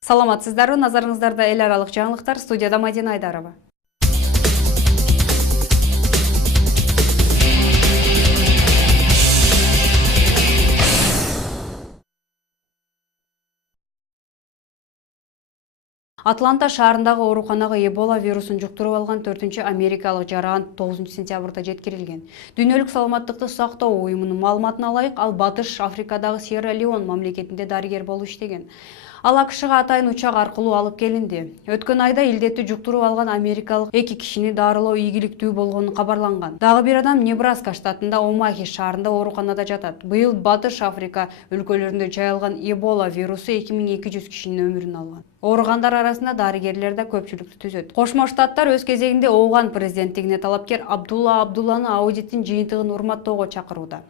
Саламатсыздарбы, назарыңыздарда эл аралык жаңылыктар, студияда Мадина Айдарова. Атланта шаарындагы ооруканага Эбола вирусун жуктуруп алган 4-чү америкалык жаран 9-сентябрда жеткирилген. Дүйнөлүк саламаттыкты сактоо уюмунун маалыматына ылайык, ал Батыш Африкадагы Сьерра-Леон мамлекетинде дарыгер болуп иштеген. Ал АКШга атайын учак аркылуу алып келинди. Өткөн айда илдетти жуктуруп алган америкалык 2 кишини дарылоо ийгиликтүү болгону кабарланган. Дагы бир адам Небраска штатында Омахи шаарында ооруканада жатат. Быйыл Батыш Африка өлкөлөрүндө жайылган Эбола вирусу 2200 кишинин өмүрүн алган. Ооругандар арасында дарыгерлер да көпчүлүктү түзөт. Кошмо Штаттар өз кезегинде Ооган президенттигине талапкер Абдулла Абдулланы аудиттин жыйынтыгын урматтоого чакырууда.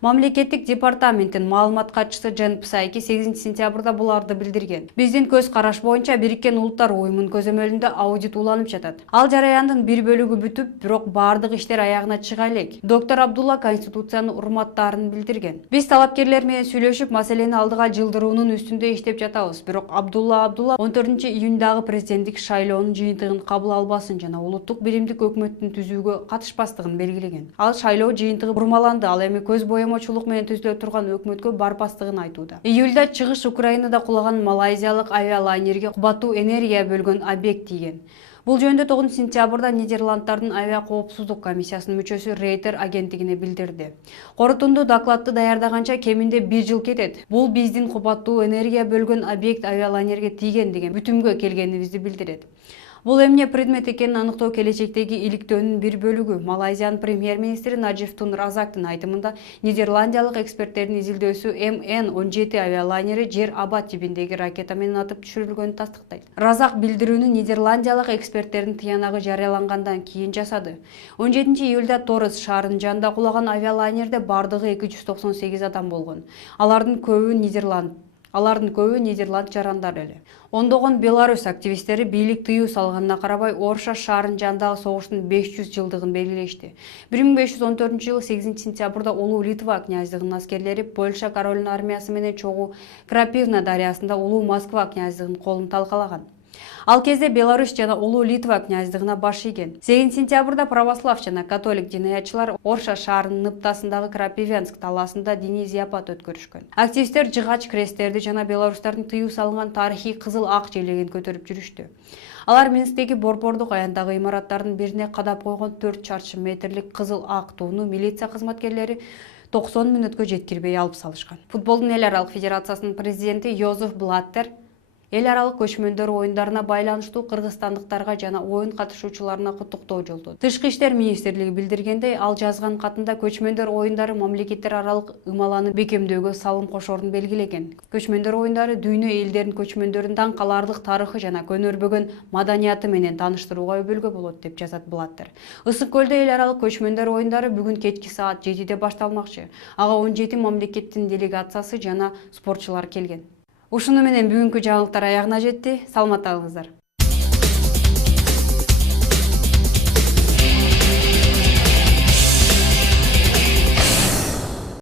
Мамлекеттик департаменттин маалымат катчысы Джен Псайки 8-сентябрда буларды билдирген. Биздин көз караш боюнча Бириккен Улуттар уюмунун көзөмөлүндө аудит уланып жатат. Ал жараяндын бир бөлүгү бүтүп, бирок баардык иштер аягына чыга элек. Доктор Абдулла Конституциянын урматтарын билдирген. Биз талапкерлер менен сүйлөшүп, маселени алдыга жылдыруунун үстүндө иштеп жатабыз. Бирок Абдулла 14-июндагы президенттик шайлоонун жыйынтыгын кабыл албасын жана улуттук биримдик өкмөттүн түзүүгө катышпастыгын белгилеген. Ал шайлоо жыйынтыгы бурмаланды, ал эми көз боемочулук менен түзүлө турган өкмөткө барбастыгын айтууда. Июлда чыгыш Украинада кулаган малайзиялык авиалайнерге кубаттуу энергия бөлгөн объект тийген. Бул жөнүндө 9-сентябрда Нидерланддардын авиа коопсуздук комиссиясынын мүчөсү Рейтер агенттигине билдирди. Корутунду докладты даярдаганча кеминде 1 жыл кетет. Бул биздин кубаттуу энергия бөлгөн объект авиалайнерге тийген деген бүтүмгө келгенибизди билдирет. Бул эмне предмет экенин аныктоо келечектеги иликтөөнүн бир бөлүгү. Малайзиянын премьер-министри Наджиб Тун Разактын айтымында нидерландиялык эксперттердин изилдөөсү МН-17 авиалайнери жер аба типиндеги ракета менен атып түшүрүлгөнүн тастыктайт. Разак билдирүүнү нидерландиялык эксперттердин тыянагы жарыялангандан кийин жасады. 17-июлда Торрес шаарынын жанында кулаган авиалайнерде бардыгы 298 адам болгон. Алардын көбү Нидерланд жарандары эле. Ондогон Беларусь активисттери бийлик тыюу салганына карабай Орша шаарынын жанындагы согуштун 500 жылдыгын белгилешти. 1514-жылы 8-сентябрда Улуу Литва князьдыгынын аскерлери Польша королунун армиясы менен чогуу Крапивна дарыясында Улуу Москва князьдыгынын колун талкалаган. Ал кезде Беларусь жана Улуу Литва князьдыгына баш ийген. 8-сентябрда православ жана католик динаятчылар Орша шаарынын ныптасындагы Крапивянск талаасында диний зыяпат өткөрүшкөн. Активисттер жыгач кресттерди жана белорустардын тыюу салган тарыхый кызыл ак желегин көтөрүп жүрүштү. Алар Минсктеги борбордук аяндагы имараттардын бирине кадап койгон 4 чарчы метрлик кызыл ак тууну милиция кызматкерлери 90 мүнөткө жеткирбей алып салышкан. Футболдун эл аралык федерациясынын президенти Йозеф Блаттер эл аралык көчмөндөр оюндарына байланыштуу кыргызстандыктарга жана оюн катышуучуларына куттуктоо жолдоду. Тышкы иштер министрлиги билдиргендей, ал жазган катында көчмөндөр оюндары мамлекеттер аралык ымаланы бекемдөөгө салым кошорун белгилеген. Көчмөндөр оюндары дүйнө элдеринин көчмөндөрүн таң каларлык тарыхы жана көнөрбөгөн маданияты менен тааныштырууга өбөлгө болот, деп жазат Блаттер. Ысык көлдө эл аралык көчмөндөр оюндары бүгүн кечки саат 7-де башталмакчы. Ага 17 мамлекеттин делегациясы жана спортчулар келген. Ушуну менен бүгүнкү жаңылыктар аягына жетти. Саламатта калыңыздар.